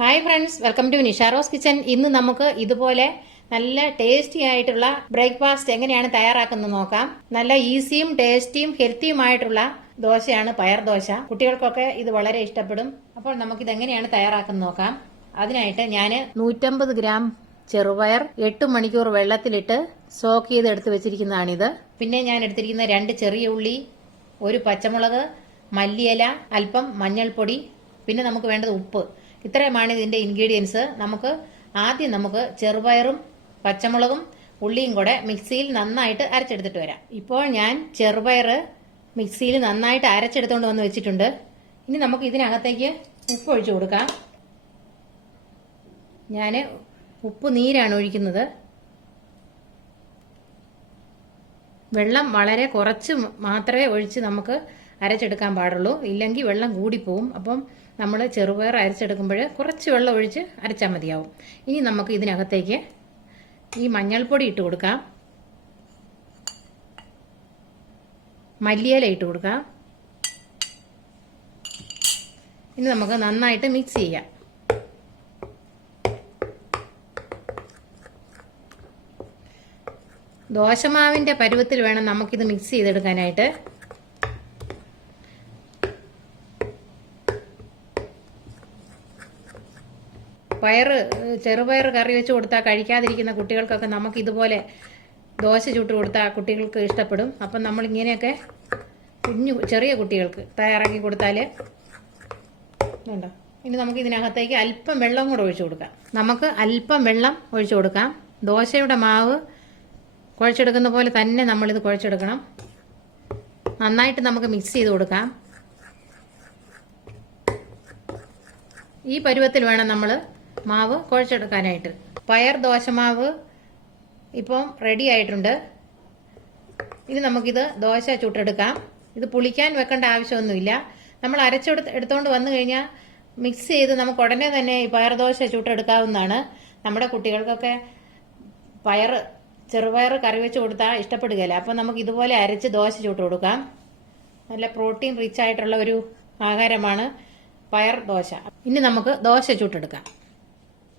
Hi friends, welcome to Nisharose kitchen. ഇന്ന് നമുക്ക് ഇതുപോലെ നല്ല ടേസ്റ്റി ആയിട്ടുള്ള ബ്രേക്ക്ഫാസ്റ്റ് എങ്ങനെയാണ് തയ്യാറാക്കുന്നത് നോക്കാം. നല്ല ഈസിയും ടേസ്റ്റിയും ഹെൽത്തിയുമായിട്ടുള്ള ദോശയാണ് പയർ ദോശ. കുട്ടികൾക്കൊക്കെ ഇത് വളരെ ഇഷ്ടപ്പെടും. അപ്പോൾ നമുക്കിത് എങ്ങനെയാണ് തയ്യാറാക്കുന്നത് നോക്കാം. അതിനായിട്ട് ഞാൻ 150 ഗ്രാം ചെറുപയർ 8 മണിക്കൂർ വെള്ളത്തിലിട്ട് സോക്ക് ചെയ്ത് എടുത്ത് വെച്ചിരിക്കുന്നതാണിത്. പിന്നെ ഞാൻ എടുത്തിരിക്കുന്ന 2 ചെറിയ ഉള്ളി, ഒരു പച്ചമുളക്, മല്ലിയില, അല്പം മഞ്ഞൾപ്പൊടി, പിന്നെ നമുക്ക് വേണ്ടത് ഉപ്പ്. ഇത്രയുമാണ് ഇതിന്റെ ഇൻഗ്രീഡിയൻസ്. ആദ്യം നമുക്ക് ചെറുപയറും പച്ചമുളകും ഉള്ളിയും കൂടെ മിക്സിയിൽ നന്നായിട്ട് അരച്ചെടുത്തിട്ട് വരാം. ഇപ്പോൾ ഞാൻ ചെറുപയർ മിക്സിയിൽ നന്നായിട്ട് അരച്ചെടുത്തുകൊണ്ട് വന്ന് വെച്ചിട്ടുണ്ട്. ഇനി നമുക്ക് ഇതിനകത്തേക്ക് ഉപ്പ് ഒഴിച്ചു കൊടുക്കാം. ഞാൻ ഉപ്പ് നീരാണ് ഒഴിക്കുന്നത്. വെള്ളം വളരെ കുറച്ച് മാത്രമേ ഒഴിച്ച് നമുക്ക് അരച്ചെടുക്കാൻ പാടുള്ളൂ, ഇല്ലെങ്കിൽ വെള്ളം കൂടിപ്പോവും. അപ്പം നമ്മൾ ചെറുപയർ അരച്ചെടുക്കുമ്പോൾ കുറച്ച് വെള്ളം ഒഴിച്ച് അരച്ചാൽ മതിയാവും. ഇനി നമുക്ക് ഇതിനകത്തേക്ക് ഈ മഞ്ഞൾപ്പൊടി ഇട്ട് കൊടുക്കാം, മല്ലിയില ഇട്ട് കൊടുക്കാം. ഇനി നമുക്ക് നന്നായിട്ട് മിക്സ് ചെയ്യാം. ദോശമാവിൻ്റെ പരുവത്തിൽ വേണം നമുക്കിത് മിക്സ് ചെയ്തെടുക്കാനായിട്ട്. ചെറുപയർ കറി വെച്ച് കൊടുത്താൽ കഴിക്കാതിരിക്കുന്ന കുട്ടികൾക്കൊക്കെ നമുക്ക് ഇതുപോലെ ദോശ ചുട്ട് കൊടുത്താൽ കുട്ടികൾക്ക് ഇഷ്ടപ്പെടും. അപ്പം നമ്മൾ ഇങ്ങനെയൊക്കെ ചെറിയ കുട്ടികൾക്ക് തയ്യാറാക്കി കൊടുത്താൽ ഉണ്ടോ. ഇനി നമുക്ക് ഇതിനകത്തേക്ക് അല്പം വെള്ളം കൂടെ ഒഴിച്ചു കൊടുക്കാം. നമുക്ക് അല്പം വെള്ളം ഒഴിച്ചു കൊടുക്കാം. ദോശയുടെ മാവ് കുഴച്ചെടുക്കുന്ന പോലെ തന്നെ നമ്മളിത് കുഴച്ചെടുക്കണം. നന്നായിട്ട് നമുക്ക് മിക്സ് ചെയ്ത് കൊടുക്കാം. ഈ പരുവത്തിൽ വേണം നമ്മൾ മാവ് കുഴച്ചെടുക്കാനായിട്ട്. പയർ ദോശമാവ് ഇപ്പം റെഡി ആയിട്ടുണ്ട്. ഇനി നമുക്കിത് ദോശ ചുട്ടെടുക്കാം. ഇത് പുളിക്കാൻ വെക്കേണ്ട ആവശ്യമൊന്നുമില്ല. നമ്മൾ എടുത്തുകൊണ്ട് വന്നു കഴിഞ്ഞാൽ മിക്സ് ചെയ്ത് നമുക്ക് ഉടനെ തന്നെ ഈ പയർ ദോശ ചുട്ടെടുക്കാവുന്നതാണ്. നമ്മുടെ കുട്ടികൾക്കൊക്കെ ചെറുപയർ കറി വെച്ച് കൊടുത്താൽ ഇഷ്ടപ്പെടുകയില്ല. അപ്പം നമുക്ക് ഇതുപോലെ അരച്ച് ദോശ ചുട്ട് കൊടുക്കാം. നല്ല പ്രോട്ടീൻ റിച്ച് ആയിട്ടുള്ള ഒരു ആഹാരമാണ് പയർ ദോശ. ഇനി നമുക്ക് ദോശ ചുട്ടെടുക്കാം.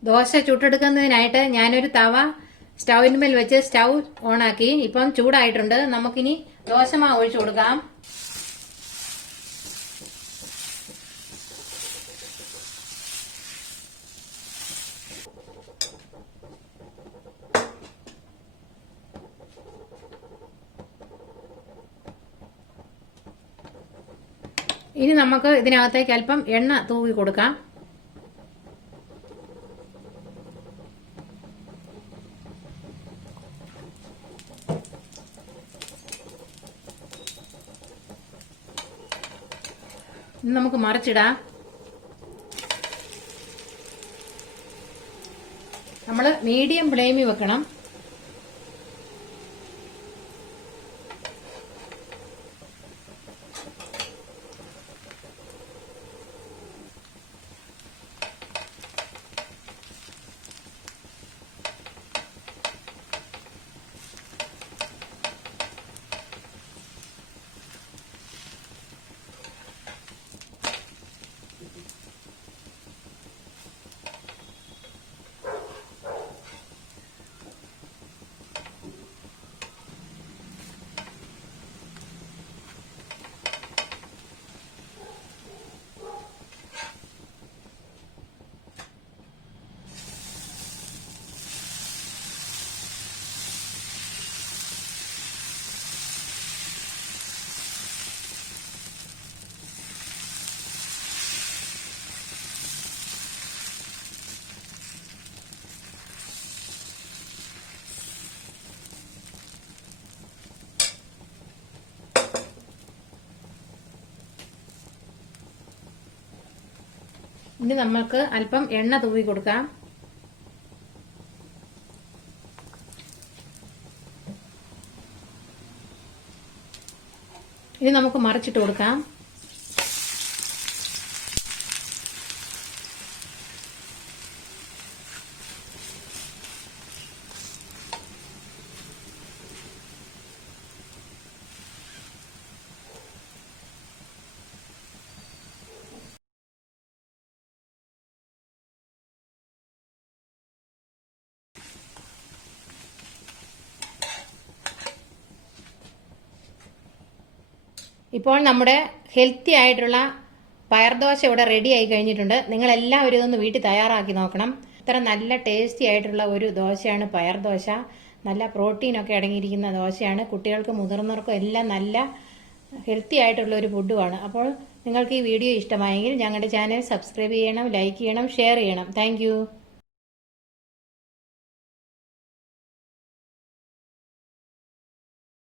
ദോശ ചുട്ടെടുക്കുന്നതിനായിട്ട് ഞാനൊരു തവ സ്റ്റൗവിന്മേൽ വെച്ച് സ്റ്റൗ ഓണാക്കി. ഇപ്പം ചൂടായിട്ടുണ്ട്. നമുക്കിനി ദോശമാവ് ഒഴിച്ചു കൊടുക്കാം. ഇനി നമുക്ക് ഇതിനകത്തേക്ക് അല്പം എണ്ണ തൂവി കൊടുക്കാം. ഇനി നമുക്ക് മറിച്ചിടാം. നമ്മൾ മീഡിയം ഫ്ലെയിമിൽ വെക്കണം. ഇനി നമുക്ക് അല്പം എണ്ണ തൂവി കൊടുക്കാം. ഇനി നമുക്ക് മറിച്ചിട്ട് കൊടുക്കാം. ഇപ്പോൾ നമ്മുടെ ഹെൽത്തി ആയിട്ടുള്ള പയർദോശ ഇവിടെ റെഡി ആയി കഴിഞ്ഞിട്ടുണ്ട്. നിങ്ങളെല്ലാവരും ഇതൊന്ന് വീട്ടിൽ തയ്യാറാക്കി നോക്കണം. ഇത്ര നല്ല ടേസ്റ്റി ആയിട്ടുള്ള ഒരു ദോശയാണ് പയർദോശ. നല്ല പ്രോട്ടീനൊക്കെ അടങ്ങിയിരിക്കുന്ന ദോശയാണ്. കുട്ടികൾക്കും മുതിർന്നവർക്കും എല്ലാം നല്ല ഹെൽത്തി ആയിട്ടുള്ള ഒരു ഫുഡുമാണ്. അപ്പോൾ നിങ്ങൾക്ക് ഈ വീഡിയോ ഇഷ്ടമായെങ്കിൽ ഞങ്ങളുടെ ചാനൽ സബ്സ്ക്രൈബ് ചെയ്യണം, ലൈക്ക് ചെയ്യണം, ഷെയർ ചെയ്യണം. താങ്ക്